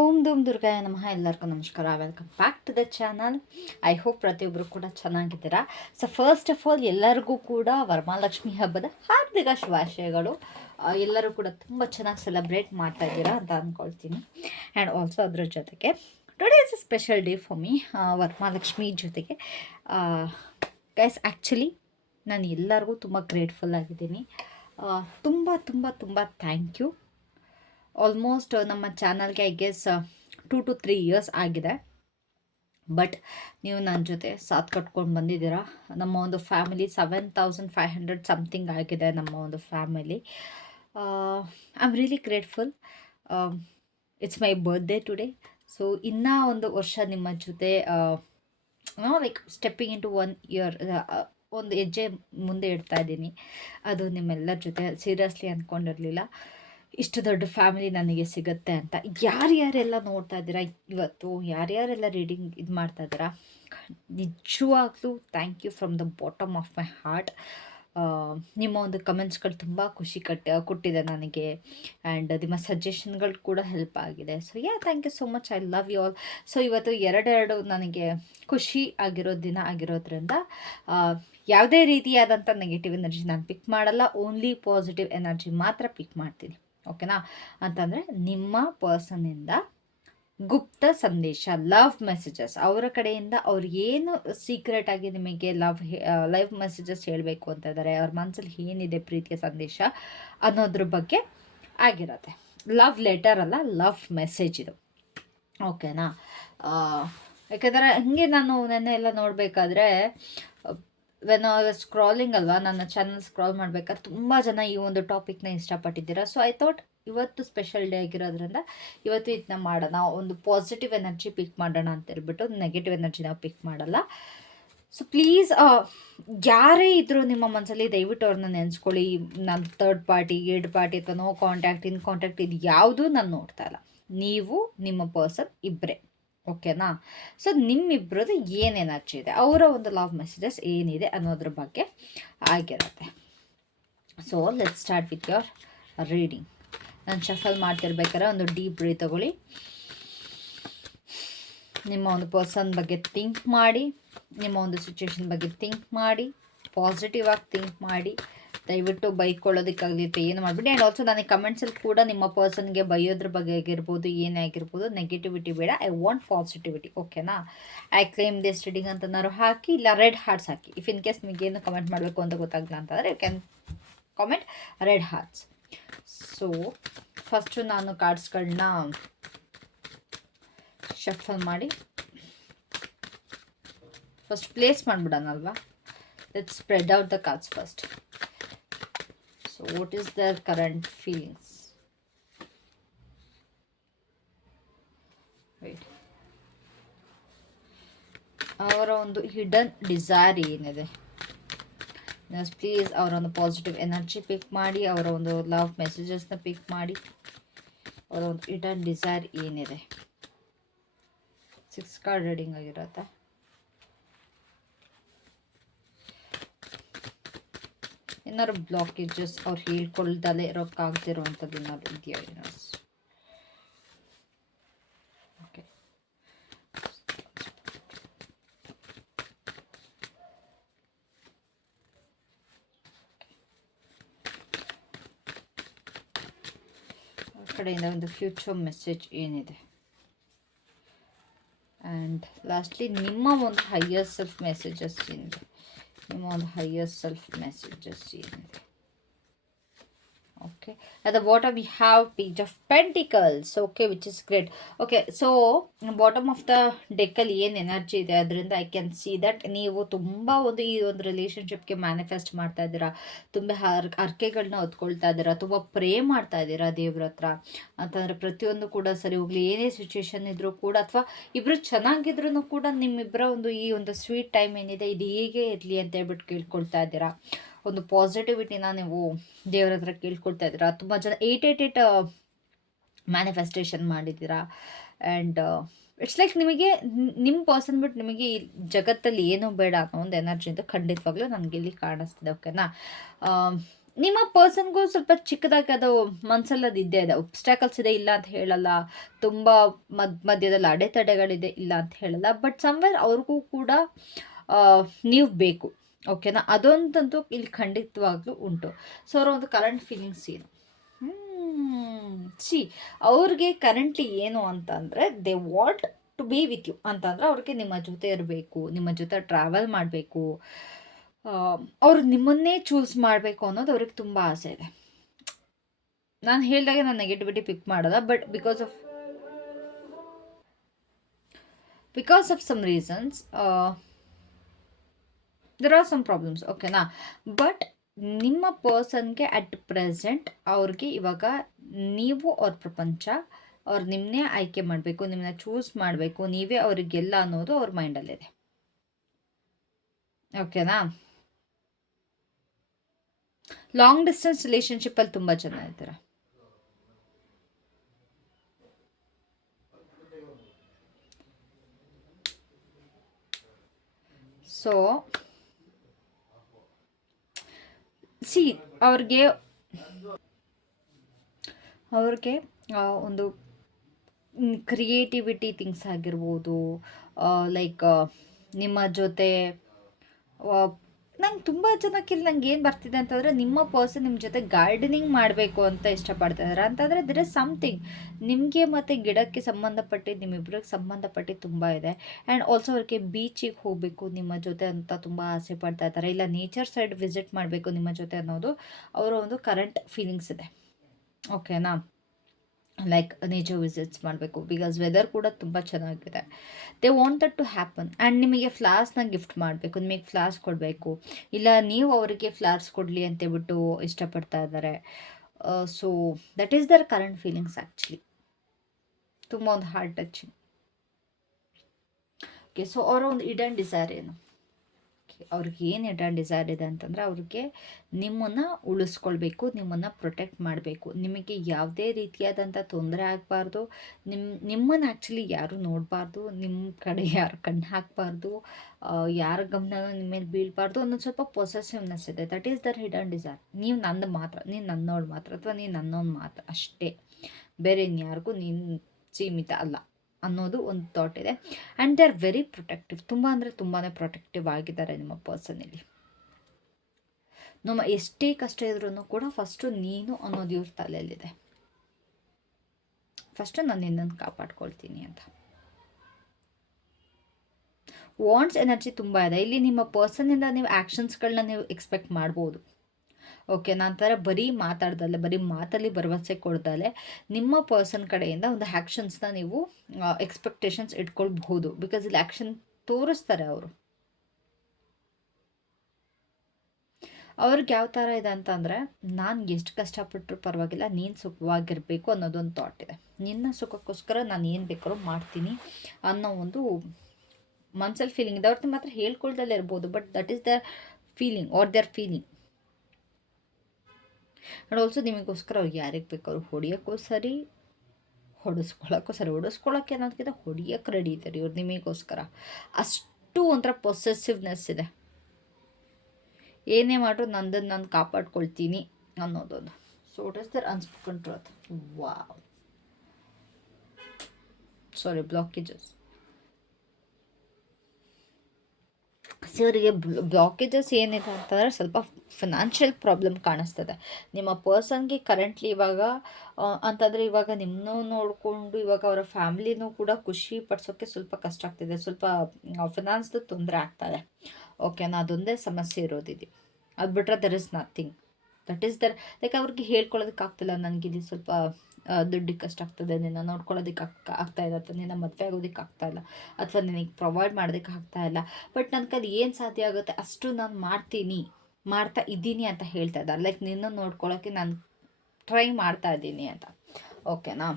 ಓಂ ಧೂಮ್ ದುರ್ಗಾಯ ನಮಃ. ಎಲ್ಲರಿಗೂ ನಮಸ್ಕಾರ. Welcome back to the channel. I hope ಪ್ರತಿಯೊಬ್ಬರು ಕೂಡ ಚೆನ್ನಾಗಿದ್ದೀರಾ. ಸೊ ಫಸ್ಟ್ ಆಫ್ ಆಲ್ ಎಲ್ಲರಿಗೂ ಕೂಡ ವರಮಹಾಲಕ್ಷ್ಮಿ ಹಬ್ಬದ ಹಾರ್ದಿಕ ಶುಭಾಶಯಗಳು. ಎಲ್ಲರೂ ಕೂಡ ತುಂಬ ಚೆನ್ನಾಗಿ ಸೆಲೆಬ್ರೇಟ್ ಮಾಡ್ತಾ ಇದ್ದೀರಾ ಅಂತ ಅಂದ್ಕೊಳ್ತೀನಿ. ಆ್ಯಂಡ್ ಆಲ್ಸೋ ಅದ್ರ ಜೊತೆಗೆ today is a special day for me. Varamahalakshmi ಜೊತೆಗೆ ಗೈಸ್ ಆ್ಯಕ್ಚುಲಿ ನಾನು ಎಲ್ಲರಿಗೂ ತುಂಬ ಗ್ರೇಟ್ಫುಲ್ ಆಗಿದ್ದೀನಿ. ತುಂಬ ತುಂಬ ತುಂಬ ಥ್ಯಾಂಕ್ ಯು. ಆಲ್ಮೋಸ್ಟ್ ನಮ್ಮ ಚಾನಲ್ಗೆ ಐ ಗೆಸ್ 2 to 3 ಇಯರ್ಸ್ ಆಗಿದೆ. ಬಟ್ ನೀವು ನನ್ನ ಜೊತೆ ಸಾಥ್ ಕಟ್ಕೊಂಡು ಬಂದಿದ್ದೀರಾ. ನಮ್ಮ ಒಂದು ಫ್ಯಾಮಿಲಿ 7,500 ಸಮಥಿಂಗ್ ಆಗಿದೆ ನಮ್ಮ ಒಂದು family. I am really grateful. It's my birthday today. So ಇನ್ನೂ ಒಂದು ವರ್ಷ ನಿಮ್ಮ ಜೊತೆ ಲೈಕ್ ಸ್ಟೆಪ್ಪಿಂಗ್ ಇಂಟು 1 ಇಯರ್ ಒಂದು ಹೆಜ್ಜೆ ಮುಂದೆ ಇಡ್ತಾ ಇದ್ದೀನಿ. ಅದು ನಿಮ್ಮೆಲ್ಲರ ಜೊತೆ ಸೀರಿಯಸ್ಲಿ ಅಂದ್ಕೊಂಡಿರಲಿಲ್ಲ ಇಷ್ಟು ದೊಡ್ಡ ಫ್ಯಾಮಿಲಿ ನನಗೆ ಸಿಗುತ್ತೆ ಅಂತ. ಯಾರ್ಯಾರೆಲ್ಲ ನೋಡ್ತಾ ಇದ್ದೀರಾ ಇವತ್ತು, ಯಾರ್ಯಾರೆಲ್ಲ ರೀಡಿಂಗ್ ಇದು ಮಾಡ್ತಾ ಇದ್ದೀರಾ, ನಿಜವಾಗ್ಲೂ thank you from the bottom of my heart. ನಿಮ್ಮ ಒಂದು ಕಮೆಂಟ್ಸ್ಗಳು ತುಂಬ ಖುಷಿ ಕೊಟ್ಟಿದೆ ನನಗೆ. ಆ್ಯಂಡ್ ನಿಮ್ಮ ಸಜೆಷನ್ಗಳು ಕೂಡ ಹೆಲ್ಪ್ ಆಗಿದೆ. So thank you so much. I love you all. So ಇವತ್ತು ಎರಡೆರಡು ನನಗೆ ಖುಷಿ ಆಗಿರೋ ದಿನ ಆಗಿರೋದ್ರಿಂದ ಯಾವುದೇ ರೀತಿಯಾದಂಥ ನೆಗೆಟಿವ್ ಎನರ್ಜಿ ನಾನು ಪಿಕ್ ಮಾಡಲ್ಲ. ಓನ್ಲಿ ಪಾಸಿಟಿವ್ ಎನರ್ಜಿ ಮಾತ್ರ ಪಿಕ್ ಮಾಡ್ತೀನಿ. ಓಕೆನಾ? ಅಂತಂದರೆ ನಿಮ್ಮ ಪರ್ಸನ್ನಿಂದ ಗುಪ್ತ ಸಂದೇಶ, ಲವ್ ಮೆಸೇಜಸ್, ಅವರ ಕಡೆಯಿಂದ ಅವ್ರು ಏನು ಸೀಕ್ರೆಟ್ ಆಗಿ ನಿಮಗೆ ಲೈವ್ ಮೆಸೇಜಸ್ ಹೇಳಬೇಕು ಅಂತ ಇದ್ದಾರೆ, ಅವ್ರ ಮನಸ್ಸಲ್ಲಿ ಏನಿದೆ ಪ್ರೀತಿಯ ಸಂದೇಶ ಅನ್ನೋದ್ರ ಬಗ್ಗೆ ಆಗಿರುತ್ತೆ. ಲವ್ ಲೆಟರ್ ಅಲ್ಲ, ಲವ್ ಮೆಸೇಜ್ ಇದು. ಓಕೆನಾ? ಯಾಕೆಂದರೆ ಹಾಗೆ ನಾನು ನೆನ್ನೆ ಎಲ್ಲ ನೋಡಬೇಕಾದ್ರೆ ವೆನ್ ಐ ವಾಸ್ ಸ್ಕ್ರಾಲಿಂಗ್ ಅಲ್ವಾ, ನನ್ನ ಚಾನಲ್ ಸ್ಕ್ರಾಲ್ ಮಾಡ್ಬೇಕಾದ್ರೆ ತುಂಬ ಜನ ಈ ಒಂದು ಟಾಪಿಕ್ನ ಇಷ್ಟಪಟ್ಟಿದ್ದೀರಾ. ಸೊ ಐ ಥಾಟ್ ಇವತ್ತು ಸ್ಪೆಷಲ್ ಡೇ ಆಗಿರೋದ್ರಿಂದ ಇವತ್ತು ಇದನ್ನ ಮಾಡೋಣ, ಒಂದು ಪಾಸಿಟಿವ್ ಎನರ್ಜಿ ಪಿಕ್ ಮಾಡೋಣ ಅಂತ ಹೇಳ್ಬಿಟ್ಟು ನೆಗೆಟಿವ್ ಎನರ್ಜಿ ನಾವು ಪಿಕ್ ಮಾಡಲ್ಲ. ಸೊ ಪ್ಲೀಸ್ ಯಾರೇ ಇದ್ದರೂ ನಿಮ್ಮ ಮನಸ್ಸಲ್ಲಿ ದಯವಿಟ್ಟು ಅವ್ರನ್ನ ನೆನೆಸ್ಕೊಳ್ಳಿ. ನಾನು ಥರ್ಡ್ ಪಾರ್ಟಿ, ಪಾರ್ಟಿ ಅಥವಾ ನೋ ಕಾಂಟ್ಯಾಕ್ಟ್, ಇನ್ ಕಾಂಟ್ಯಾಕ್ಟ್ ಇದು ಯಾವುದೂ ನಾನು ನೋಡ್ತಾ ಇಲ್ಲ. ನೀವು ನಿಮ್ಮ ಪರ್ಸನ್ ಇಬ್ಬರೇ. ಓಕೆನಾ? ಸೊ ನಿಮ್ಮಿಬ್ಬರದ್ದು ಏನು ಎನರ್ಜಿ ಇದೆ, ಅವರ ಒಂದು ಲವ್ ಮೆಸೇಜಸ್ ಏನಿದೆ ಅನ್ನೋದ್ರ ಬಗ್ಗೆ ಆಗಿರುತ್ತೆ. So let's start with your reading. ನಾನು ಶಫಲ್ ಮಾಡ್ತಿರ್ಬೇಕಾದ್ರೆ ಒಂದು ಡೀಪ್ ಬ್ರೀತ್ ತಗೊಳ್ಳಿ. ನಿಮ್ಮ ಒಂದು ಪರ್ಸನ್ ಬಗ್ಗೆ ಥಿಂಕ್ ಮಾಡಿ, ನಿಮ್ಮ ಒಂದು ಸಿಚುವೇಶನ್ ಬಗ್ಗೆ ಥಿಂಕ್ ಮಾಡಿ, ಪಾಸಿಟಿವ್ ಆಗಿ ಥಿಂಕ್ ಮಾಡಿ. ದಯವಿಟ್ಟು ಬೈಕೊಳ್ಳೋದಕ್ಕಾಗಲಿ ಏನು ಮಾಡಿಬಿಡಿ. ಆ್ಯಂಡ್ ಆಲ್ಸೋ ನನಗೆ ಕಮೆಂಟ್ಸಲ್ಲಿ ಕೂಡ ನಿಮ್ಮ ಪರ್ಸನ್ಗೆ ಬೈಯೋದ್ರ ಬಗ್ಗೆ ಆಗಿರ್ಬೋದು, ಏನೇ ಆಗಿರ್ಬೋದು, ನೆಗೆಟಿವಿಟಿ ಬೇಡ, ಐ ವಾಂಟ್ ಪಾಸಿಟಿವಿಟಿ. ಓಕೆನಾ? ಐ ಕ್ಲೇಮ್ ದಿಸ್ ರೀಡಿಂಗ್ ಅಂತನಾದ್ರು ಹಾಕಿ, ಇಲ್ಲ ರೆಡ್ ಹಾರ್ಟ್ಸ್ ಹಾಕಿ. ಇಫ್ ಇನ್ ಕೇಸ್ ನಿಮಗೇನು ಕಮೆಂಟ್ ಮಾಡಬೇಕು ಅಂತ ಗೊತ್ತಾಗಲ್ಲ ಅಂತಂದರೆ you can comment red hearts. So first ನಾನು ಕಾರ್ಡ್ಸ್ಗಳನ್ನ ಶಫಲ್ ಮಾಡಿ ಫಸ್ಟ್ ಪ್ಲೇಸ್ ಮಾಡಿಬಿಡೋಣಲ್ವಾ. Let's spread out the cards first. So what is their current feelings? Wait. ಅವರ ಒಂದು ಹಿಡನ್ ಡಿಸೈರ್ ಏನಿದೆ, ಪ್ಲೀಸ್ ಅವರ ಒಂದು ಪಾಸಿಟಿವ್ ಎನರ್ಜಿ ಪಿಕ್ ಮಾಡಿ, ಅವರ ಒಂದು ಲವ್ ಮೆಸೇಜಸ್ನ ಪಿಕ್ ಮಾಡಿ. ಅವರ ಒಂದು ಹಿಡನ್ ಡಿಸೈರ್ ಏನಿದೆ. 6 ಕಾರ್ಡ್ ರೀಡಿಂಗ್ ಆಗಿರುತ್ತೆ. ಏನಾದ್ರು ಬ್ಲಾಕೇಜಸ್ ಅವ್ರು ಹೇಳ್ಕೊಳ್ದಲೇ ಇರೋಕ್ಕಾಗ್ದಿರೋವಂಥದ್ದು ಏನಾದ್ರು ಇದೆಯಾ? ಓಕೆ, ಆ ಕಡೆಯಿಂದ ಒಂದು ಫ್ಯೂಚರ್ ಮೆಸೇಜ್ ಏನಿದೆ. ಆ್ಯಂಡ್ ಲಾಸ್ಟ್ಲಿ ನಿಮ್ಮ ಒಂದು ಹೈಯರ್ ಸೆಲ್ಫ್ ಮೆಸೇಜಸ್ ಏನಿದೆ, ನಿಮ್ಮ ಒಂದು ಹೈಯರ್ ಸೆಲ್ಫ್ ಮೆಸೇಜಸ್ ಏನಿದೆ. Okay, at the bottom we have page of pentacles. Okay, which is great. Okay, so bottom of the deck ಅಲ್ಲಿ ಏನು ಎನರ್ಜಿ ಇದೆ ಅದರಿಂದ ಐ ಕ್ಯಾನ್ ಸಿ ದಟ್ ನೀವು ತುಂಬ ಒಂದು ಈ ಒಂದು ರಿಲೇಷನ್ಶಿಪ್ಗೆ ಮ್ಯಾನಿಫೆಸ್ಟ್ ಮಾಡ್ತಾ ಇದ್ದೀರಾ, ತುಂಬ ಹರಕೆಗಳನ್ನ ಹೊತ್ಕೊಳ್ತಾ ಇದ್ದೀರಾ, ತುಂಬ ಪ್ರೇ ಮಾಡ್ತಾ ಇದ್ದೀರಾ ದೇವ್ರ ಹತ್ರ. ಅಂತಂದರೆ ಪ್ರತಿಯೊಂದು ಕೂಡ ಸರಿ ಹೋಗಲಿ, ಏನೇ ಸಿಚುವೇಶನ್ ಇದ್ರೂ ಕೂಡ, ಅಥವಾ ಇಬ್ಬರು ಚೆನ್ನಾಗಿದ್ರೂ ಕೂಡ ನಿಮ್ಮಿಬ್ಬರ ಒಂದು ಈ ಒಂದು ಸ್ವೀಟ್ ಟೈಮ್ ಏನಿದೆ ಇದು ಹೀಗೆ ಇರಲಿ ಅಂತ ಹೇಳ್ಬಿಟ್ಟು ಕೇಳ್ಕೊಳ್ತಾ ಇದ್ದೀರಾ. ಒಂದು ಪಾಸಿಟಿವಿಟಿನ ನೀವು ದೇವ್ರ ಹತ್ರ ಕೇಳ್ಕೊಳ್ತಾ ಇದ್ದೀರಾ. ತುಂಬ ಜನ 888 ಮ್ಯಾನಿಫೆಸ್ಟೇಷನ್ ಮಾಡಿದ್ದೀರಾ. ಆ್ಯಂಡ್ ಇಟ್ಸ್ ಲೈಕ್ ನಿಮಗೆ ನಿಮ್ಮ ಪರ್ಸನ್ ಬಿಟ್ಟು ನಿಮಗೆ ಈ ಜಗತ್ತಲ್ಲಿ ಏನೂ ಬೇಡ ಅನ್ನೋ ಒಂದು ಎನರ್ಜಿ ಅಂತ ಖಂಡಿತವಾಗ್ಲೂ ನನಗೆ ಇಲ್ಲಿ ಕಾಣಿಸ್ತಿದೆ. ಓಕೆನಾ? ನಿಮ್ಮ ಪರ್ಸನ್ಗೂ ಸ್ವಲ್ಪ ಚಿಕ್ಕದಾಗಿ ಅದು ಮನಸ್ಸಲ್ಲಿ ಅದು ಇದ್ದೇ ಇದೆ. ಒಬ್ಸ್ಟ್ಯಾಕಲ್ಸ್ ಇದೆ, ಇಲ್ಲ ಅಂತ ಹೇಳಲ್ಲ. ತುಂಬ ಮಧ್ಯದಲ್ಲಿ ಅಡೆತಡೆಗಳಿದೆ, ಇಲ್ಲ ಅಂತ ಹೇಳಲ್ಲ. ಬಟ್ ಸಮ್ವೇರ್ ಅವ್ರಿಗೂ ಕೂಡ ನೀವು ಬೇಕು. ಓಕೆನಾ? ಅದೊಂದಂತೂ ಇಲ್ಲಿ ಖಂಡಿತವಾಗ್ಲೂ ಉಂಟು. ಸೊ ಅವರ ಒಂದು ಕರೆಂಟ್ ಫೀಲಿಂಗ್ಸ್ ಏನು? ಸಿ ಅವ್ರಿಗೆ ಕರೆಂಟ್ಲಿ ಏನು ಅಂತಂದರೆ they want to be with you ಅಂತಂದರೆ ಅವ್ರಿಗೆ ನಿಮ್ಮ ಜೊತೆ ಇರಬೇಕು, ನಿಮ್ಮ ಜೊತೆ ಟ್ರಾವೆಲ್ ಮಾಡಬೇಕು, ಅವರು ನಿಮ್ಮನ್ನೇ ಚೂಸ್ ಮಾಡಬೇಕು ಅನ್ನೋದು ಅವ್ರಿಗೆ ತುಂಬ ಆಸೆ ಇದೆ. ನಾನು ಹೇಳಿದಾಗ ನಾನು ನೆಗೆಟಿವಿಟಿ ಪಿಕ್ ಮಾಡಲ್ಲ, but because of some reasons there are some problems. ಓಕೆನಾ? ಬಟ್ ನಿಮ್ಮ ಪರ್ಸನ್ಗೆ ಅಟ್ ಪ್ರೆಸೆಂಟ್ ಅವ್ರಿಗೆ ಇವಾಗ ನೀವು ಅವ್ರ ಪ್ರಪಂಚ, ಅವ್ರು ನಿಮ್ಮನ್ನೇ ಆಯ್ಕೆ ಮಾಡಬೇಕು, ನಿಮ್ಮನ್ನ ಚೂಸ್ ಮಾಡಬೇಕು, ನೀವೇ ಅವ್ರಿಗೆಲ್ಲ ಅನ್ನೋದು ಅವ್ರ ಮೈಂಡಲ್ಲಿದೆ. ಓಕೆನಾ? ಲಾಂಗ್ ಡಿಸ್ಟೆನ್ಸ್ ರಿಲೇಷನ್ಶಿಪ್ಪಲ್ಲಿ ತುಂಬ ಜನ ಇದ್ದಾರೆ. ಸೊ ಸಿ ಅವ್ರಿಗೆ ಒಂದು ಕ್ರಿಯೇಟಿವಿಟಿ ಥಿಂಗ್ಸ್ ಆಗಿರ್ಬೋದು, ಲೈಕ್ ನಿಮ್ಮ ಜೊತೆ ನಂಗೆ ತುಂಬ ಜನಕ್ಕೆ ನಂಗೆ ಏನು ಬರ್ತಿದೆ ಅಂತಂದರೆ, ನಿಮ್ಮ ಪರ್ಸನ್ ನಿಮ್ಮ ಜೊತೆ ಗಾರ್ಡನಿಂಗ್ ಮಾಡಬೇಕು ಅಂತ ಇಷ್ಟಪಡ್ತಿದ್ದಾರೆ ಅಂತಂದರೆ ದಿರ್ ಇಸ್ ಸಮಥಿಂಗ್ ನಿಮಗೆ ಮತ್ತು ಗಿಡಕ್ಕೆ ಸಂಬಂಧಪಟ್ಟಿದ್ದು, ನಿಮ್ಮಿಬ್ಬರಿಗೆ ಸಂಬಂಧಪಟ್ಟಿದ್ದು ತುಂಬ ಇದೆ. ಆ್ಯಂಡ್ ಆಲ್ಸೋ ಅವ್ರಿಗೆ ಬೀಚಿಗೆ ಹೋಗಬೇಕು ನಿಮ್ಮ ಜೊತೆ ಅಂತ ತುಂಬ ಆಸೆ ಪಡ್ತಾ ಇದ್ದಾರೆ, ಇಲ್ಲ ನೇಚರ್ ಸೈಡ್ ವಿಸಿಟ್ ಮಾಡಬೇಕು ನಿಮ್ಮ ಜೊತೆ ಅನ್ನೋದು ಅವರ ಒಂದು ಕರೆಂಟ್ ಫೀಲಿಂಗ್ಸ್ ಇದೆ. ಓಕೆನಾ? ಲೈಕ್ ನೇಚರ್ ವಿಸಿಟ್ಸ್ ಮಾಡಬೇಕು, ಬಿಕಾಸ್ ವೆದರ್ ಕೂಡ ತುಂಬ ಚೆನ್ನಾಗಿದೆ. They want that to happen. And ನಿಮಗೆ ಫ್ಲವರ್ಸ್ನ ಗಿಫ್ಟ್ ಮಾಡಬೇಕು, ನಿಮಗೆ ಫ್ಲವರ್ಸ್ ಕೊಡಬೇಕು, ಇಲ್ಲ ನೀವು ಅವರಿಗೆ ಫ್ಲವರ್ಸ್ ಕೊಡಲಿ ಅಂತೇಳ್ಬಿಟ್ಟು ಇಷ್ಟಪಡ್ತಾ ಇದ್ದಾರೆ. So that is their current feelings actually. ತುಂಬ ಒಂದು ಹಾರ್ಟ್ ಟಚಿಂಗ್. ಓಕೆ, ಸೊ ಅವರ ಒಂದು ಇಡನ್ ಡಿಸೈರ್ ಏನು? ಅವ್ರಿಗೆ ಏನು ಇಡನ್ ಡಿಸೈರ್ ಇದೆ ಅಂತಂದರೆ, ಅವ್ರಿಗೆ ನಿಮ್ಮನ್ನು ಉಳಿಸ್ಕೊಳ್ಬೇಕು, ನಿಮ್ಮನ್ನು ಪ್ರೊಟೆಕ್ಟ್ ಮಾಡಬೇಕು, ನಿಮಗೆ ಯಾವುದೇ ರೀತಿಯಾದಂಥ ತೊಂದರೆ ಆಗಬಾರ್ದು, ನಿಮ್ಮನ್ನು ಆ್ಯಕ್ಚುಲಿ ಯಾರು ನೋಡಬಾರ್ದು, ನಿಮ್ಮ ಕಡೆ ಯಾರು ಕಣ್ಣು ಹಾಕಬಾರ್ದು, ಯಾರ ಗಮನ ನಿಮ್ಮ ಮೇಲೆ ಬೀಳಬಾರ್ದು ಅನ್ನೋದು ಸ್ವಲ್ಪ ಪೊಸೆಸಿವ್ನೆಸ್ ಇದೆ. That is their hidden desire. ನೀವು ನಂದು ಮಾತ್ರ, ನೀನು ನನ್ನೋಳು ಮಾತ್ರ, ಅಥವಾ ನೀನು ನನ್ನೋನು ಮಾತ್ರ ಅಷ್ಟೇ, ಬೇರೆ ಇನ್ಯಾರಿಗೂ ನೀನು ಸೀಮಿತ ಅಲ್ಲ ಅನ್ನೋದು ಒಂದು ಥಾಟ್ ಇದೆ. And they are very protective. ತುಂಬ ಅಂದರೆ ತುಂಬಾ ಪ್ರೊಟೆಕ್ಟಿವ್ ಆಗಿದ್ದಾರೆ ನಿಮ್ಮ ಪರ್ಸನಲ್ಲಿ. ನಮ್ಮ ಎಷ್ಟೇ ಕಷ್ಟ ಇದ್ರೂ ಕೂಡ ಫಸ್ಟು ನೀನು ಅನ್ನೋದು ಇವ್ರ ತಲೆಯಲ್ಲಿದೆ. ಫಸ್ಟು ನಾನು ನಿನ್ನನ್ನು ಕಾಪಾಡ್ಕೊಳ್ತೀನಿ ಅಂತ. ವಾಂಟ್ಸ್ ಎನರ್ಜಿ ತುಂಬ ಇದೆ ಇಲ್ಲಿ. ನಿಮ್ಮ ಪರ್ಸನ್ನಿಂದ ನೀವು ಆ್ಯಕ್ಷನ್ಸ್ಗಳನ್ನ ನೀವು ಎಕ್ಸ್ಪೆಕ್ಟ್ ಮಾಡ್ಬೋದು. ಓಕೆ, ನಂತರ ಬರೀ ಮಾತಾಡ್ದಲ್ಲೇ, ಬರೀ ಮಾತಲ್ಲಿ ಭರವಸೆ ಕೊಡ್ದಲ್ಲೇ ನಿಮ್ಮ ಪರ್ಸನ್ ಕಡೆಯಿಂದ ಒಂದು ಆ್ಯಕ್ಷನ್ಸ್ನ ನೀವು ಎಕ್ಸ್ಪೆಕ್ಟೇಷನ್ಸ್ ಇಟ್ಕೊಳ್ಬಹುದು. ಬಿಕಾಸ್ ಇಲ್ಲಿ ಆ್ಯಕ್ಷನ್ ತೋರಿಸ್ತಾರೆ ಅವರು. ಅವ್ರಿಗೆ ಯಾವ ಥರ ಇದೆ ಅಂತಂದರೆ, ನಾನು ಎಷ್ಟು ಕಷ್ಟಪಟ್ಟರು ಪರವಾಗಿಲ್ಲ, ನೀನು ಸುಖವಾಗಿರಬೇಕು ಅನ್ನೋದೊಂದು ಥಾಟ್ ಇದೆ. ನಿನ್ನ ಸುಖಕ್ಕೋಸ್ಕರ ನಾನು ಏನು ಬೇಕಾದ್ರೂ ಮಾಡ್ತೀನಿ ಅನ್ನೋ ಒಂದು ಮನ್ಸಲ್ಲಿ ಫೀಲಿಂಗ್ ಇದೆ. ಅವ್ರನ್ನ ಮಾತ್ರ ಹೇಳ್ಕೊಳ್ದಲ್ಲೇ ಇರ್ಬೋದು, but that is the feeling or their feeling. And also ನಿಮಗೋಸ್ಕರ ಅವ್ರು ಯಾರಿಗೆ ಬೇಕಾದ್ರು ಹೊಡಿಯೋಕ್ಕೂ ಸರಿ, ಹೊಡೆಸ್ಕೊಳ್ಳೋಕ್ಕೂ ಸರಿ. ಹೊಡೆಸ್ಕೊಳ್ಳೋಕ್ಕೆ ಅನ್ನೋದಕ್ಕಿಂತ ಹೊಡಿಯೋಕ್ಕೆ ರೆಡಿ ಇದ್ದಾರೆ ಇವ್ರು ನಿಮಗೋಸ್ಕರ. ಅಷ್ಟು ಒಂಥರ ಪೊಸೆಸಿವ್ನೆಸ್ ಇದೆ. ಏನೇ ಮಾಡಿದ್ರು ನಂದನ್ನು ನಾನು ಕಾಪಾಡ್ಕೊಳ್ತೀನಿ ಅನ್ನೋದೊಂದು. So it is their unspoken truth. Wow, sorry, blockages. So ಇವರಿಗೆ ಬ್ಲಾಕೇಜಸ್ ಏನಿದೆ ಅಂತಂದರೆ ಸ್ವಲ್ಪ ಫಿನಾನ್ಷಿಯಲ್ ಪ್ರಾಬ್ಲಮ್ ಕಾಣಿಸ್ತದೆ ನಿಮ್ಮ ಪರ್ಸನ್ಗೆ ಕರೆಂಟ್ಲಿ ಇವಾಗ. ಅಂತಂದರೆ ಇವಾಗ ನಿಮ್ಮನ್ನೂ ನೋಡಿಕೊಂಡು ಇವಾಗ ಅವರ ಫ್ಯಾಮಿಲಿನೂ ಕೂಡ ಖುಷಿ ಪಡಿಸೋಕ್ಕೆ ಸ್ವಲ್ಪ ಕಷ್ಟ ಆಗ್ತಿದೆ. ಸ್ವಲ್ಪ ಫಿನಾನ್ಸ್ದು ತೊಂದರೆ ಆಗ್ತಾಯಿದೆ. ಓಕೆನಾ? ಅದೊಂದೇ ಸಮಸ್ಯೆ ಇರೋದಿದೆ. ಅದು ಬಿಟ್ಟರೆ there is nothing. That is their like ಅವ್ರಿಗೆ ಹೇಳ್ಕೊಳ್ಳೋದಕ್ಕಾಗ್ತಿಲ್ಲ, ನನಗಿಲ್ಲಿ ಸ್ವಲ್ಪ ದುಡ್ಡಿಗೆ ಕಷ್ಟ ಆಗ್ತದೆ, ನಿನ್ನ ನೋಡ್ಕೊಳ್ಳೋದಕ್ಕೆ ಆಗ್ತಾಯಿಲ್ಲ, ಅಥವಾ ನಿನ್ನ ಮದುವೆ ಆಗೋದಕ್ಕೆ ಆಗ್ತಾಯಿಲ್ಲ, ಅಥವಾ ನಿನಗೆ ಪ್ರೊವೈಡ್ ಮಾಡೋದಕ್ಕೆ ಆಗ್ತಾಯಿಲ್ಲ. ಬಟ್ ನನ್ನ ಕೈಲಿ ಏನು ಸಾಧ್ಯ ಆಗುತ್ತೆ ಅಷ್ಟು ನಾನು ಮಾಡ್ತಾ ಇದ್ದೀನಿ ಅಂತ ಹೇಳ್ತಾ ಇದ್ದಾರೆ. ಲೈಕ್ ನಿನ್ನ ನೋಡ್ಕೊಳ್ಳೋಕ್ಕೆ ನಾನು ಟ್ರೈ ಮಾಡ್ತಾ ಇದ್ದೀನಿ ಅಂತ. ಓಕೆನಾ?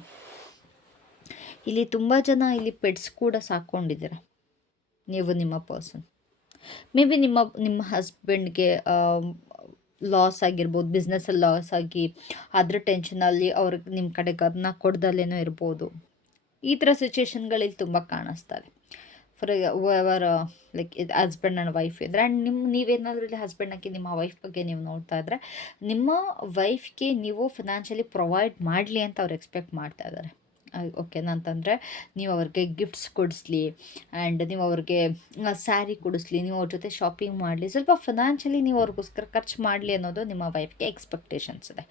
ಇಲ್ಲಿ ತುಂಬ ಜನ ಇಲ್ಲಿ ಪೆಟ್ಸ್ ಕೂಡ ಸಾಕ್ಕೊಂಡಿದ್ದೀರ ನೀವು, ನಿಮ್ಮ ಪರ್ಸನ್. ಮೇ ಬಿ ನಿಮ್ಮ ಹಸ್ಬೆಂಡ್ಗೆ ಲಾಸ್ ಆಗಿರ್ಬೋದು, ಬಿಸ್ನೆಸ್ಸಲ್ಲಿ ಲಾಸ್ ಆಗಿ ಅದ್ರ ಟೆನ್ಷನಲ್ಲಿ ಅವ್ರಿಗೆ ನಿಮ್ಮ ಕಡೆ ಗಮನ ಕೊಡ್ದಲ್ಲೇನೋ ಇರ್ಬೋದು. ಈ ಥರ ಸಿಚುವೇಶನ್ಗಳಲ್ಲಿ ತುಂಬ ಕಾಣಿಸ್ತವೆ. ಫಾರ್ ಎವರ್ ಲೈಕ್ ಇದು ಹಸ್ಬೆಂಡ್ ಆ್ಯಂಡ್ ವೈಫ್ ಇದ್ದರೆ ಆ್ಯಂಡ್ ನೀವೇನಾದರೂ ಇಲ್ಲಿ ಹಸ್ಬೆಂಡ್ ನಿಮ್ಮ ವೈಫ್ ಬಗ್ಗೆ ನೀವು ನೋಡ್ತಾ ಇದ್ದರೆ, ನಿಮ್ಮ ವೈಫ್ಗೆ ನೀವು ಫಿನಾನ್ಷಿಯಲಿ ಪ್ರೊವೈಡ್ ಮಾಡಲಿ ಅಂತ ಅವ್ರು ಎಕ್ಸ್ಪೆಕ್ಟ್ ಮಾಡ್ತಾ ಇದ್ದಾರೆ. ಓಕೆನಾ ಅಂತಂದರೆ ನೀವು ಅವ್ರಿಗೆ ಗಿಫ್ಟ್ಸ್ ಕೊಡಿಸ್ಲಿ, ಆ್ಯಂಡ್ ನೀವು ಅವ್ರಿಗೆ ಸ್ಯಾರಿ ಕೊಡಿಸ್ಲಿ, ನೀವು ಅವ್ರ ಜೊತೆ ಶಾಪಿಂಗ್ ಮಾಡಲಿ, ಸ್ವಲ್ಪ ಫಿನಾನ್ಷಿಯಲಿ ನೀವು ಅವ್ರಿಗೋಸ್ಕರ ಖರ್ಚು ಮಾಡಲಿ ಅನ್ನೋದು ನಿಮ್ಮ ವೈಫ್ಗೆ ಎಕ್ಸ್ಪೆಕ್ಟೇಷನ್ಸ್ ಇದೆ.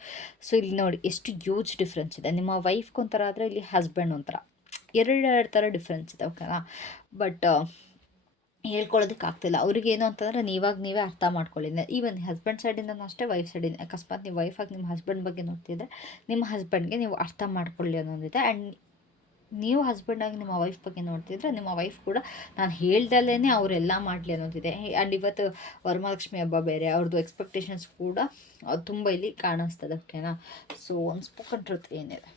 ಸೊ ಇಲ್ಲಿ ನೋಡಿ ಎಷ್ಟು ಹ್ಯೂಜ್ ಡಿಫ್ರೆನ್ಸ್ ಇದೆ. ನಿಮ್ಮ ವೈಫ್ಗೊಂಥರ ಆದರೆ ಇಲ್ಲಿ ಹಸ್ಬೆಂಡ್ ಒಂಥರ, ಎರಡು ಥರ ಡಿಫ್ರೆನ್ಸ್ ಇದೆ. ಓಕೆನಾ, ಬಟ್ ಹೇಳ್ಕೊಳ್ಳೋದಕ್ಕೆ ಆಗ್ತಿಲ್ಲ ಅವ್ರಿಗೇನು ಅಂತಂದರೆ ನೀವೇ ಅರ್ಥ ಮಾಡ್ಕೊಳ್ಳಿ. ಈವನ್ ಹಸ್ಬೆಂಡ್ ಸೈಡಿಂದನೂ ಅಷ್ಟೇ, ವೈಫ್ ಸೈಡಿಂದ ಅಕಸ್ಮಾತ್ ನೀವು ವೈಫಾಗಿ ನಿಮ್ಮ ಹಸ್ಬೆಂಡ್ ಬಗ್ಗೆ ನೋಡ್ತಿದ್ದರೆ ನಿಮ್ಮ ಹಸ್ಬೆಂಡ್ಗೆ ನೀವು ಅರ್ಥ ಮಾಡ್ಕೊಳ್ಳಿ ಅನ್ನೋದಿದೆ. ಆ್ಯಂಡ್ ನೀವು ಹಸ್ಬೆಂಡಾಗಿ ನಿಮ್ಮ ವೈಫ್ ಬಗ್ಗೆ ನೋಡ್ತಿದ್ರೆ ನಿಮ್ಮ ವೈಫ್ ಕೂಡ ನಾನು ಹೇಳ್ದಲ್ಲೇ ಅವರೆಲ್ಲ ಮಾಡಲಿ ಅನ್ನೋದಿದೆ. ಆ್ಯಂಡ್ ಇವತ್ತು ವರಮಹಾಲಕ್ಷ್ಮಿ ಹಬ್ಬ ಬೇರೆ, ಅವ್ರದ್ದು ಎಕ್ಸ್ಪೆಕ್ಟೇಷನ್ಸ್ ಕೂಡ ತುಂಬ ಇಲ್ಲಿ ಕಾಣಿಸ್ತದೆ. ಓಕೆನಾ, ಸೊ ಒಂದು ಸ್ಪೋಕನ್ ಟ್ರುತ್ ಏನಿದೆ,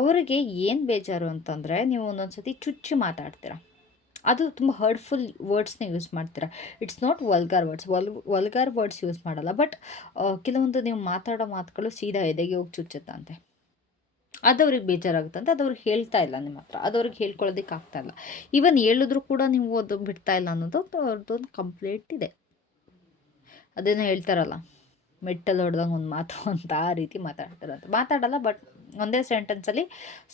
ಅವರಿಗೆ ಏನು ಬೇಜಾರು ಅಂತಂದರೆ ನೀವು ಒಂದೊಂದು ಸತಿ ಚುಚ್ಚಿ ಮಾತಾಡ್ತೀರ, ಅದು ತುಂಬ ಹರ್ಟ್ಫುಲ್ ವರ್ಡ್ಸ್ನ ಯೂಸ್ ಮಾಡ್ತೀರಾ. It's not vulgar words, vulgar words use ಮಾಡಲ್ಲ, ಬಟ್ ಕೆಲವೊಂದು ನೀವು ಮಾತಾಡೋ ಮಾತುಗಳು ಸೀದಾ ಎದೆಗೆ ಹೋಗಿ ಚುಚ್ಚುತ್ತಂತೆ. ಅದು ಅವ್ರಿಗೆ ಬೇಜಾರಾಗುತ್ತಂತೆ, ಅದು ಅವ್ರಿಗೆ ಹೇಳ್ತಾ ಇಲ್ಲ ನಿಮ್ಮ ಹತ್ರ, ಅದು ಅವ್ರಿಗೆ ಹೇಳ್ಕೊಳ್ಳೋದಕ್ಕೆ ಆಗ್ತಾಯಿಲ್ಲ. ಈವನ್ ಹೇಳಿದ್ರು ಕೂಡ ನೀವು ಅದು ಬಿಡ್ತಾ ಇಲ್ಲ ಅನ್ನೋದು ಅವ್ರದ್ದೊಂದು ಕಂಪ್ಲೇಂಟ್ ಇದೆ. ಅದೇನೋ ಹೇಳ್ತಾರಲ್ಲ, ಮೆಟ್ಟಲ್ಲಿ ಹೊಡೆದಂಗೆ ಒಂದು ಮಾತು ಅಂತ, ಆ ರೀತಿ ಮಾತಾಡಲ್ಲ, ಬಟ್ ಒಂದೇ ಸೆಂಟೆನ್ಸಲ್ಲಿ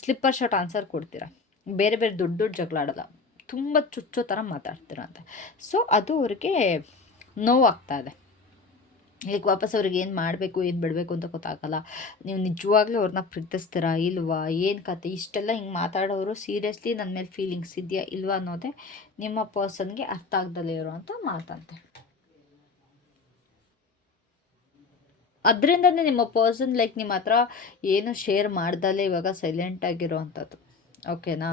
ಸ್ಲಿಪ್ಪರ್ ಶಾರ್ಟ್ ಆನ್ಸರ್ ಕೊಡ್ತೀರ. ಬೇರೆ ಬೇರೆ ದೊಡ್ಡ ದೊಡ್ಡ ಜಗಳ ಆಡೋಲ್ಲ, ತುಂಬ ಚುಚ್ಚೋ ಥರ ಮಾತಾಡ್ತೀರಂತೆ. ಸೊ ಅದು ಅವ್ರಿಗೆ ನೋವಾಗ್ತಾ ಇದೆ. ಈಗ ವಾಪಸ್ ಅವ್ರಿಗೆ ಏನು ಮಾಡಬೇಕು ಏನು ಬಿಡಬೇಕು ಅಂತ ಗೊತ್ತಾಗಲ್ಲ. ನೀವು ನಿಜವಾಗ್ಲೂ ಅವ್ರನ್ನ ಪ್ರೀತಿಸ್ತೀರಾ ಇಲ್ವಾ, ಏನು ಕತೆ, ಇಷ್ಟೆಲ್ಲ ಹಿಂಗೆ ಮಾತಾಡೋರು ಸೀರಿಯಸ್ಲಿ ನನ್ನ ಮೇಲೆ ಫೀಲಿಂಗ್ಸ್ ಇದೆಯಾ ಇಲ್ವಾ ಅನ್ನೋದೇ ನಿಮ್ಮ ಪರ್ಸನ್ಗೆ ಅರ್ಥ ಆಗ್ದಲೇ ಇರೋವಂಥ ಮಾತಂತೆ. ಅದರಿಂದನೇ ನಿಮ್ಮ ಪರ್ಸನ್ ಲೈಕ್ ನಿಮ್ಮ ಹತ್ರ ಏನು ಶೇರ್ ಮಾಡ್ದಲೇ ಇವಾಗ ಸೈಲೆಂಟಾಗಿರೋ ಅಂಥದ್ದು. ಓಕೆನಾ,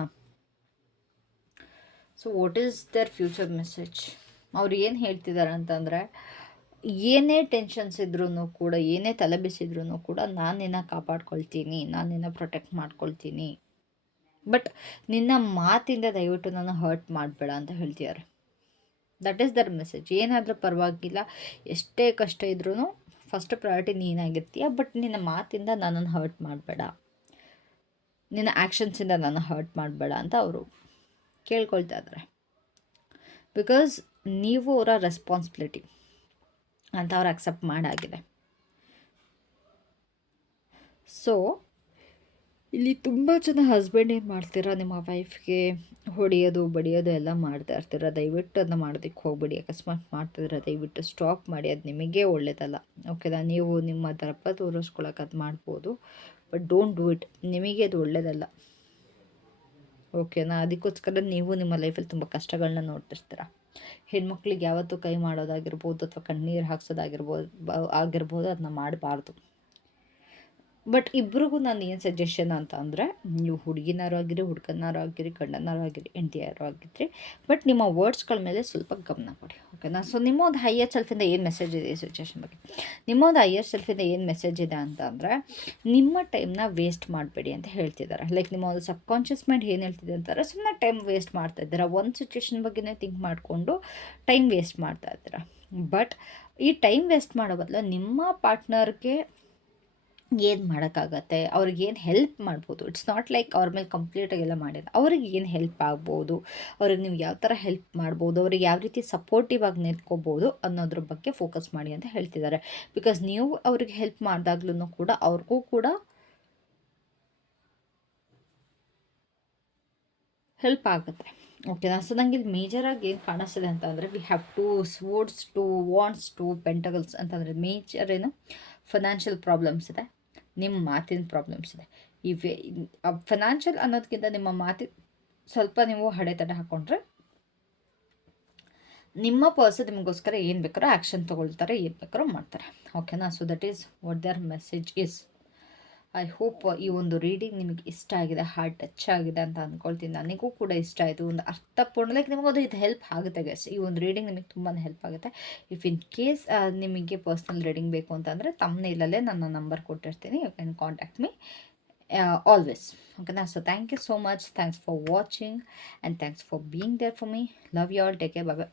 so what is their future message? ಅವ್ರು ಏನು ಹೇಳ್ತಿದ್ದಾರೆ ಅಂತಂದರೆ, ಏನೇ ಟೆನ್ಷನ್ಸ್ ಇದ್ರೂ ಕೂಡ, ಏನೇ ತಲೆ ಬಿಸಿದ್ರೂ ಕೂಡ ನಾನು ನಿನ್ನ ಕಾಪಾಡ್ಕೊಳ್ತೀನಿ, ನಾನು ನಿನ್ನ ಪ್ರೊಟೆಕ್ಟ್ ಮಾಡ್ಕೊಳ್ತೀನಿ, ಬಟ್ ನಿನ್ನ ಮಾತಿಂದ ದಯವಿಟ್ಟು ನಾನು ಹರ್ಟ್ ಮಾಡಬೇಡ ಅಂತ ಹೇಳ್ತಿದ್ದಾರೆ. That is their message. ಏನಾದರೂ ಪರವಾಗಿಲ್ಲ, ಎಷ್ಟೇ ಕಷ್ಟ ಇದ್ರೂ ಫಸ್ಟ್ ಪ್ರಯಾರಿಟಿ ನೀನಾಗಿರ್ತೀಯ, ಬಟ್ ನಿನ್ನ ಮಾತಿಂದ ನನ್ನನ್ನು ಹರ್ಟ್ ಮಾಡಬೇಡ, ನಿನ್ನ ಆ್ಯಕ್ಷನ್ಸಿಂದ ನನ್ನ ಹರ್ಟ್ ಮಾಡಬೇಡ ಅಂತ ಅವರು ಕೇಳ್ಕೊಳ್ತಾ ಇದ್ದಾರೆ. ಬಿಕಾಸ್ ನೀವು ಅವರ ರೆಸ್ಪಾನ್ಸಿಬಿಲಿಟಿ ಅಂತ ಅವ್ರು ಅಕ್ಸೆಪ್ಟ್ ಮಾಡಾಗಿದೆ. ಸೊ ಇಲ್ಲಿ ತುಂಬ ಜನ ಹಸ್ಬೆಂಡ್ ಏನು ಮಾಡ್ತೀರಾ, ನಿಮ್ಮ ವೈಫ್ಗೆ ಹೊಡೆಯೋದು ಬಡಿಯೋದು ಎಲ್ಲ ಮಾಡ್ತಾ ಇರ್ತೀರ. ದಯವಿಟ್ಟು ಅದನ್ನ ಮಾಡೋದಕ್ಕೆ ಹೋಗ್ಬೇಡಿ. ಅಕಸ್ಮಾತ್ ಮಾಡ್ತಿದ್ರೆ ದಯವಿಟ್ಟು ಸ್ಟಾಪ್ ಮಾಡಿ, ಅದು ನಿಮಗೇ ಒಳ್ಳೇದಲ್ಲ. ಓಕೆನಾ, ನೀವು ನಿಮ್ಮ ದರ್ಪ ತೋರಿಸ್ಕೊಳಕ್ಕೆ ಅದು ಮಾಡ್ಬೋದು, ಬಟ್ ಡೋಂಟ್ ಡೂ ಇಟ್, ನಿಮಗೆ ಅದು ಒಳ್ಳೇದಲ್ಲ. ಓಕೆನಾ, ಅದಕ್ಕೋಸ್ಕರ ನೀವು ನಿಮ್ಮ ಲೈಫಲ್ಲಿ ತುಂಬ ಕಷ್ಟಗಳನ್ನ ನೋಡ್ತಿರ್ತೀರ. ಹೆಣ್ಮಕ್ಳಿಗೆ ಯಾವತ್ತೂ ಕೈ ಮಾಡೋದಾಗಿರ್ಬೋದು ಅಥವಾ ಕಣ್ಣೀರು ಆಗಿರ್ಬೋದು ಅದನ್ನ ಮಾಡಬಾರ್ದು. ಬಟ್ ಇಬ್ರಿಗೂ ನಾನು ಏನು ಸಜೆಷನ್ ಅಂತ ಅಂದರೆ, ನೀವು ಹುಡುಗಿನಾರು ಆಗಿರಿ, ಹುಡುಗನಾರು ಆಗಿರಿ, ಗಂಡನಾರು ಆಗಿರಿ, ಹೆಂಡತಿಯಾರು ಆಗಿದ್ರಿ, ಬಟ್ ನಿಮ್ಮ ವರ್ಡ್ಸ್ಗಳ ಮೇಲೆ ಸ್ವಲ್ಪ ಗಮನ ಕೊಡಿ. ಓಕೆನಾ, ಸೊ ನಿಮ್ಮ ಒಂದು ಹೈಯರ್ ಸೆಲ್ಫಿಂದ ಏನು ಮೆಸೇಜ್ ಇದೆ ಈ ಸಿಚುವೇಶನ್ ಬಗ್ಗೆ? ನಿಮ್ಮ ಒಂದು ಹೈಯರ್ ಸೆಲ್ಫಿಂದ ಏನು ಮೆಸೇಜ್ ಇದೆ ಅಂತ ಅಂದರೆ, ನಿಮ್ಮ ಟೈಮ್ನ ವೇಸ್ಟ್ ಮಾಡಬೇಡಿ ಅಂತ ಹೇಳ್ತಿದ್ದಾರೆ. ಲೈಕ್ ನಿಮ್ಮ ಒಂದು ಸಬ್ಕಾನ್ಷಿಯಸ್ ಮೈಂಡ್ ಏನು ಹೇಳ್ತಿದೆ ಅಂತಾರೆ, ಸುಮ್ಮನೆ ಟೈಮ್ ವೇಸ್ಟ್ ಮಾಡ್ತಾ ಇದ್ದೀರಾ, ಒಂದು ಸಿಚುವೇಶನ್ ಬಗ್ಗೆನೇ ಥಿಂಕ್ ಮಾಡಿಕೊಂಡು ಟೈಮ್ ವೇಸ್ಟ್ ಮಾಡ್ತಾ ಇದ್ದೀರಾ. ಬಟ್ ಈ ಟೈಮ್ ವೇಸ್ಟ್ ಮಾಡೋ ಬದಲು ನಿಮ್ಮ ಪಾರ್ಟ್ನರ್ಗೆ ಏನು ಮಾಡೋಕ್ಕಾಗತ್ತೆ, ಅವ್ರಿಗೇನು ಹೆಲ್ಪ್ ಮಾಡ್ಬೋದು. ಇಟ್ಸ್ ನಾಟ್ ಲೈಕ್ ಅವ್ರ ಮೇಲೆ ಕಂಪ್ಲೀಟಾಗೆಲ್ಲ ಮಾಡಿಲ್ಲ, ಅವ್ರಿಗೆ ಏನು ಹೆಲ್ಪ್ ಆಗ್ಬೋದು, ಅವ್ರಿಗೆ ನೀವು ಯಾವ ಥರ ಹೆಲ್ಪ್ ಮಾಡ್ಬೋದು, ಅವ್ರಿಗೆ ಯಾವ ರೀತಿ ಸಪೋರ್ಟಿವ್ ಆಗಿ ನಿಂತ್ಕೋಬೋದು ಅನ್ನೋದ್ರ ಬಗ್ಗೆ ಫೋಕಸ್ ಮಾಡಿ ಅಂತ ಹೇಳ್ತಿದ್ದಾರೆ. ಬಿಕಾಸ್ ನೀವು ಅವ್ರಿಗೆ ಹೆಲ್ಪ್ ಮಾಡಿದಾಗ್ಲೂ ಕೂಡ ಅವ್ರಿಗೂ ಕೂಡ ಹೆಲ್ಪ್ ಆಗುತ್ತೆ. ಓಕೆನಾ, ಸೊ ನನಗೆ ಇಲ್ಲಿ ಮೇಜರಾಗಿ ಏನು ಕಾಣಿಸ್ತಿದೆ ಅಂತ ಅಂದರೆ, we have two swords, two wands, two pentacles ಅಂತಂದರೆ ಮೇಜರ್ ಏನು ಫಿನಾನ್ಷಿಯಲ್ ಪ್ರಾಬ್ಲಮ್ಸ್ ಇದೆ, ನಿಮ್ಮ ಮಾತಿನ ಪ್ರಾಬ್ಲಮ್ಸ್ ಇದೆ. ಇವೆ ಫಿನಾನ್ಷಿಯಲ್ ಅನ್ನೋದಕ್ಕಿಂತ ನಿಮ್ಮ ಮಾತಿನ ಸ್ವಲ್ಪ ನೀವು ಅಡೆತಡೆ ಹಾಕ್ಕೊಂಡ್ರೆ ನಿಮ್ಮ ಪರ್ಸನ್ ನಿಮಗೋಸ್ಕರ ಏನು ಬೇಕಾರೋ ಆ್ಯಕ್ಷನ್ ತೊಗೊಳ್ತಾರೆ, ಏನು ಬೇಕಾರೋ ಮಾಡ್ತಾರೆ. ಓಕೆನಾ, so that is what their message is. I hope ಈ ಒಂದು ರೀಡಿಂಗ್ ನಿಮಗೆ ಇಷ್ಟ ಆಗಿದೆ, ಹಾರ್ಟ್ ಟಚ್ ಆಗಿದೆ ಅಂತ ಅಂದ್ಕೊಳ್ತೀನಿ. ನನಗೂ ಕೂಡ ಇಷ್ಟ ಆಯಿತು, ಒಂದು ಅರ್ಥಪೂರ್ಣ, ಲೈಕ್ ನಿಮಗೊಂದು ಇದು ಹೆಲ್ಪ್ ಆಗುತ್ತೆ ಗೈಸ್. ಈ ಒಂದು ರೀಡಿಂಗ್ ನಿಮಗೆ ತುಂಬಾ ಹೆಲ್ಪ್ ಆಗುತ್ತೆ. ಇಫ್ ಇನ್ ಕೇಸ್ ನಿಮಗೆ ಪರ್ಸ್ನಲ್ ರೀಡಿಂಗ್ ಬೇಕು ಅಂತಂದರೆ ತಮ್ಮನೇಲಲ್ಲೇ ನನ್ನ ನಂಬರ್ ಕೊಟ್ಟಿರ್ತೀನಿ, you can contact me always. ಓಕೆನಾ, so thank you so much, thanks for watching and thanks for being there for me. Love you all, take care, bye bye.